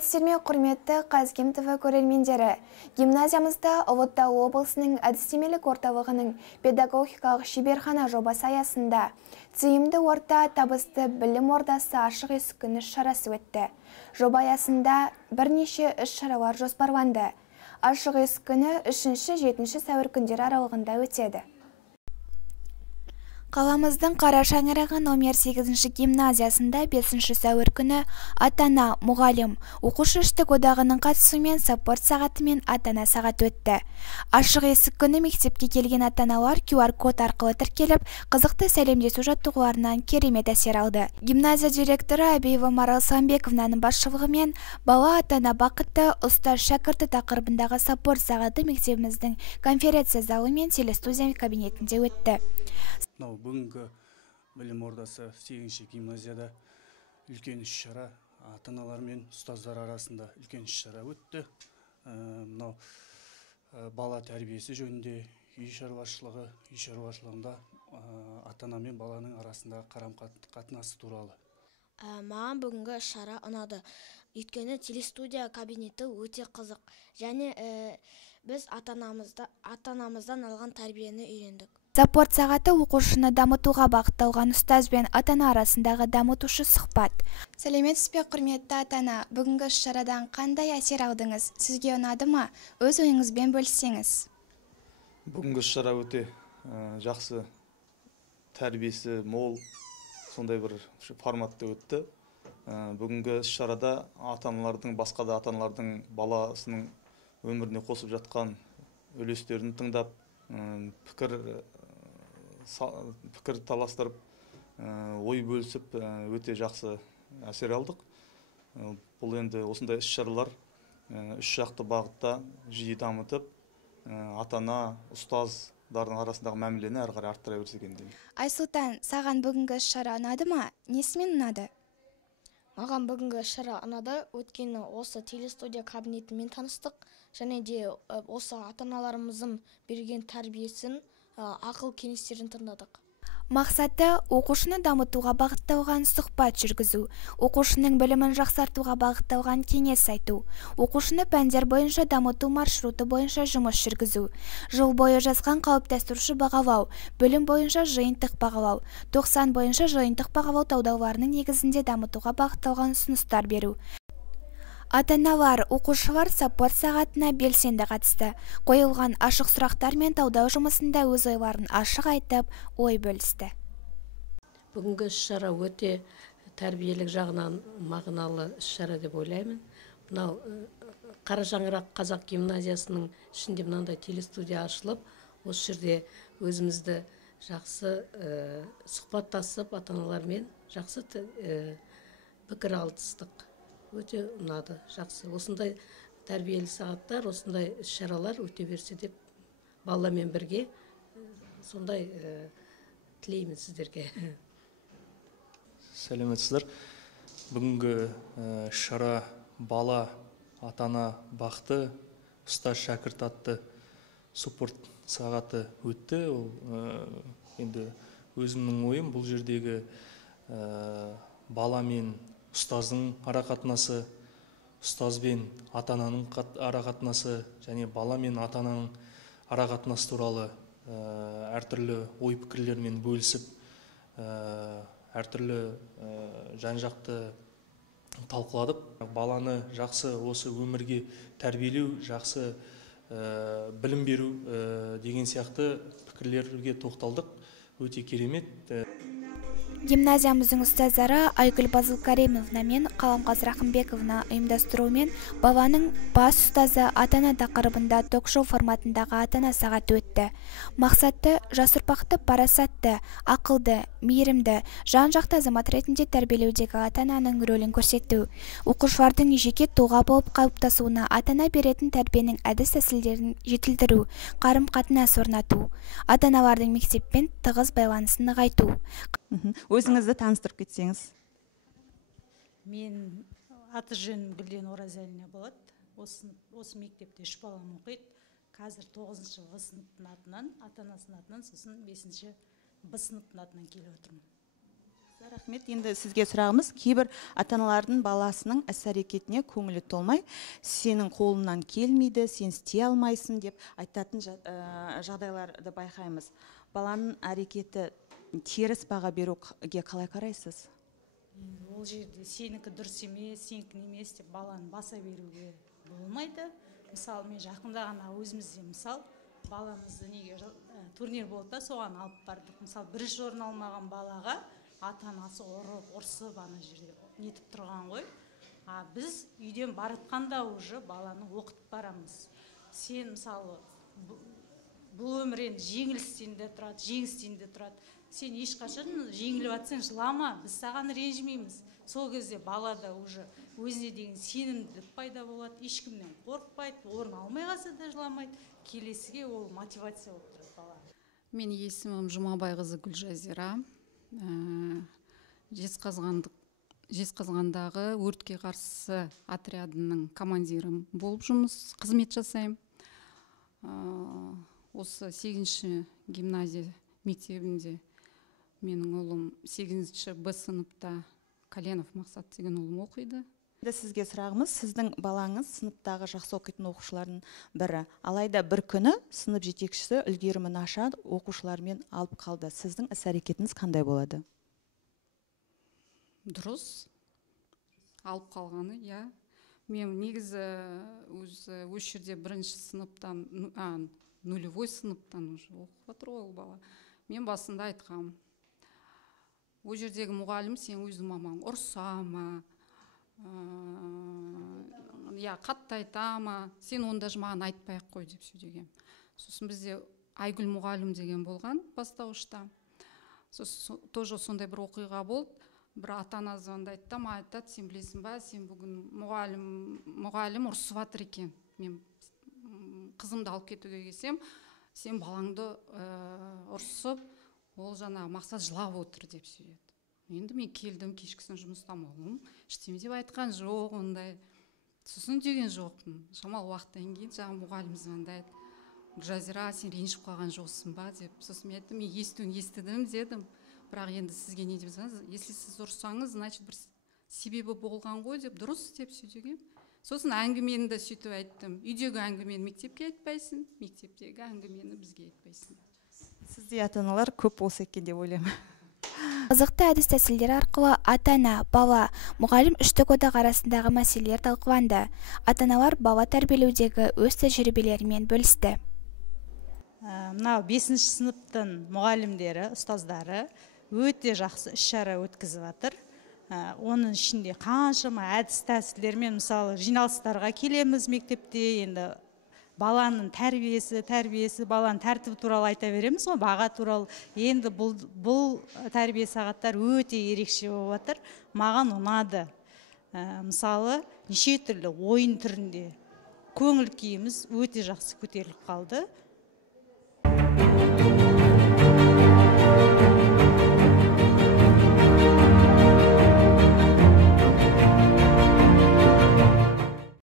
Сәлеметсіздер ме, құрметті Қазгим ТВ көрермендері. Гимназиямызда Ұлытау облысының әдістемелік орталығының педагогикалық шеберхана жобасы аясында тиімді орта табысты білім ордасы ашық есік күні шарасы өтті. Жоба аясында бірнеше іс-шаралар жоспарланды. Ашық есік күні 3-7 сәуір күндері аралығында өтеді. Қаламыздың Қара шаңырағы номер 8 гимназиясында 5 сәуір күні ата-ана, мұғалім, оқушы-іштік одағының қатысуымен спорт сағаты мен ата-ана сағат өтті. Ашық есік күні мектепке келген ата-аналар QR-код арқылы тіркеліп, қызықты сәлемдесу жаттығуларынан керемет әсер алды. Гимназия директоры Әбеева Марал Самбековнаның басшылығымен бала ата-ана бақытты, ұстаз шәкірті тақырыбындағы спорт сағаты мектебіміздің конференция залы мен телестудия кабинетінде өтті. Бүгінгі білім ордасы 8-ші гимназияда үлкен іс-шара, ата-аналар мен ұстаздар арасында үлкен іс-шара өтті. Бала тәрбиесі жөнінде, үй шаруашылығында ата-ана мен баланың арасындағы қарым-қатынасы туралы. Маған бүгінгі іс-шара ұнады. Өйткені телестудия кабинеті өте қызық. Және біз ата-анамыздан алған тәрбиені үйрендік. Спорт сағаты оқушыны дамытуға бағытталған ұстаз бен ата-ана арасындағы дамытушы сұхбат. Сәлеметсіз бе, құрметті ата-ана, бүгінгі іс-шарадан қандай әсер алдыңыз? Сізге ұнады ма? Өз ойыңызбен бөліссеңіз. Бүгінгі іс-шара өте жақсы, тәрбиесі мол, сондай бір форматта өтті. Бүгінгі іс-шарада ата-аналардың, басқа да ата-аналардың баласының өміріне қосып жатқан үлестерін тыңдап, пікір таластырып, ой бөлісіп өте жақсы әсер алдық. Бұл енді осындай іс-шаралар үш жақты бағытта жиі дамытып, ата-ана, ұстаздардың арасындағы мәмілені әрі қарай арттыра берсе екен деймін. Айсұлтан, саған бүгінгі іс-шара ұнады ма? Несімен ұнады? Маған бүгінгі іс-шара ұнады. Өткені осы телестудия кабинетімен таныстық, және де осы ата-аналарымыздың берген тәрбиесін, ақыл кеңестерін тыңдадық. Мақсаты оқушыны дамытуға бағытталған сұхбат жүргізу, оқушының білімін жақсартуға бағытталған кеңес айту, оқушыны пәндер бойынша дамыту маршруты бойынша жұмыс жүргізу, жыл бойы жазған қалыптастырушы бағалау, білім бойынша жиынтық бағалау, 90 бойынша жиынтық бағалау талдауларының негізінде дамытуға бағытталған ұсыныстар беру. Ата-аналар, оқушылар спорт сағатына белсенді қатысты. Қойылған ашық сұрақтар мен талдау жұмысында өз ойларын ашық айтып, ой бөлісті. Бүгінгі іс-шара өте тәрбиелік жағынан мағыналы іс-шара деп ойлаймын. Мынау Қара шаңырақ қазақ гимназиясының ішінде мынандай телестудия ашылып, осы жерде өзімізді жақсы сұхбаттасып, ата-аналармен жақсы пікір алысыстық. Өте ұнады, жақсы. Осындай тәрбиелі сағаттар, осындай іс-шаралар өте берсе деп баламен бірге сондай тілеймін сіздерге. Сәлеметсіздер. Бүгінгі шара бала, ата-ана бақты, ұстаз шәкірт атты спорт сағаты өтті. Енді өзімнің ойым бұл жердегі бала мен ұстаздың арақатынасы, ұстаз бен ата-ананың арақатынасы және бала мен ата-ананың арақатынасы туралы әртүрлі ой пікірлермен бөлісіп, әртүрлі жан-жақты талқыладық. Баланы жақсы осы өмірге тәрбиелеу, жақсы білім беру деген сияқты пікірлерге тоқталдық. Өте керемет. Гимназиямыздың ұстаздары Айгүл Базылкаримовна мен Қаламқас Рахымбековна ұйымдастыруымен баланың бас ұстазы ата-ана тақырыбында ток-шоу форматындағы ата-ана сағаты өтті. Мақсаты жас ұрпақты парасатты, ақылды, мейірімді, жан-жақты азамат ретінде тәрбиелеудегі ата-ананың рөлін көрсету. Оқушылардың жеке тұлға болып қалыптасуына ата-ана беретін тәрбиенің әдіс-тәсілдерін жетілдіру, қарым-қатынас орнату, ата-аналардың мектеппен тығыз байланысын нығайту. Өзіңізді таныстырып кетсеңіз. Мен аты жөнім Гүлден Оразалина болады. Осы мектепте 3 балам оқиды. Қазір 9-шы В сыныптың атынан, ата-анасының атынан, сосын 5-ші Б сыныптың атынан келіп отырмын. Рахмет. Енді сізге сұрағымыз, кейбір ата-аналардың баласының іс-әрекетіне көңілі толмай, сенің қолыңнан келмейді, сен істей алмайсың деп айтатын жағдайларды байқаймыз. Баланың әрекеті теріс баға беруге қалай қарайсыз? Ол жерде сенікі дұрыс емес, сенікі емес деп баланы баса беруге болмайды. Мысалы, мен жақында ғана өзімізде баламызды турнир болды да, соған алып бардық. Мысалы, бірінші орын алмаған балаға ата-анасы ұрсып ана жерде нетіп тұрған ғой. Біз үйден баратқанда уже баланы оқытып барамыз. Сен мысалы бұл өмір енді жеңілістен де тұрады, жеңістен де тұрады. Сен ешқашан жеңіліп жатсаң жылама, біз саған ренжімейміз. Сол кезде балада уже өзіне деген сенімділік пайда болады, ешкімнен қорықпайды, орын алмай қалса да жыламайды. Келесіге ол мотивация болып тұрады бала. Мен есімім Жұмабайқызы Гүлжазира. Жезқазғандағы өртке қарсы отрядының командирім болып қызмет жасаймын. Осы 8-ші гимназия мектебінде менің ұлым 8-ші Б сыныпта Каленов Мақсат деген ұлым оқиды. Сізге сұрағымыз, сіздің балаңыз сыныптағы жақсы оқитын оқушылардың бірі. Алайда бір күні сынып жетекшісі үлгерімі нашар оқушылармен алып қалды. Сіздің іс-әрекетіңіз қандай болады? Дұрыс. Алып қалғаны, иә. Мен негізі осы жерде бірінші сыныптан, нулевой сыныптан оқып жатыр ол бала. Мен басында айтқам. Ол жердегі мұғалім сен өз мамаң ұрсама, қатты айтама, сен онда маған айтпай-ақ қой деп сөйлеген. Сосын бізде Айгүл мұғалім деген болған бастауышта. Тоже сондай бір оқиға болды. Бір ата-ана звондайды да, айтады, сен білесің ба, сен бүгін мұғалім ұрсып жатыр екен. Мен қызымды алып кетуге келсем, сен балаңды ұрсып, ол Мақсат жылап отыр деп сөйледі. Енді мен келдім, кешкісін жұмыстан болдым, ештеме деп айтқан жоқ, ондай. Сосын деген жоқпын. Шамалы уақыттан кейін мұғалім звондайды. Жазира, сен ренжіп қалған жоқсың ба деп. Сосын мен айттым, мен естідім дедім. Бірақ енді сізге не деп жатсаңыз, если сіз ұрсаңыз, значит бір себебі болған ғой деп, дұрыс деп сөйлеген. Сосын әңгімені де сөйтіп айттым. Үйдегі әңгімені мектепке айтпайсың, мектептегі әңгімені бізге айтпайсың. Сізде ата-аналар көп болса екен деп ойлаймын. Қызықты әдіс-тәсілдер арқылы ата-ана, бала, мұғалім үштік одақ арасындағы мәселелер талқыланды. Ата-аналар бала тәрбиелеудегі өз тәжірибелерімен бөлісті. Мынау 5-ші сыныптың мұғалімдері, ұстаздары өте жақсы іс-шара өткізіп жатыр. Оның ішінде қаншама әдіс-тәсілдермен, мысалы, жиналыстарға келеміз мектепте, енді баланың тәрбиесі, баланың тәртібі туралы айта береміз ғой, баға туралы. Енді бұл тәрбие сағаттар өте ерекше болып жатыр. Маған ұнады. Мысалы, неше түрлі ойын түрінде көңіл күйіміз өте жақсы көтеріліп қалды.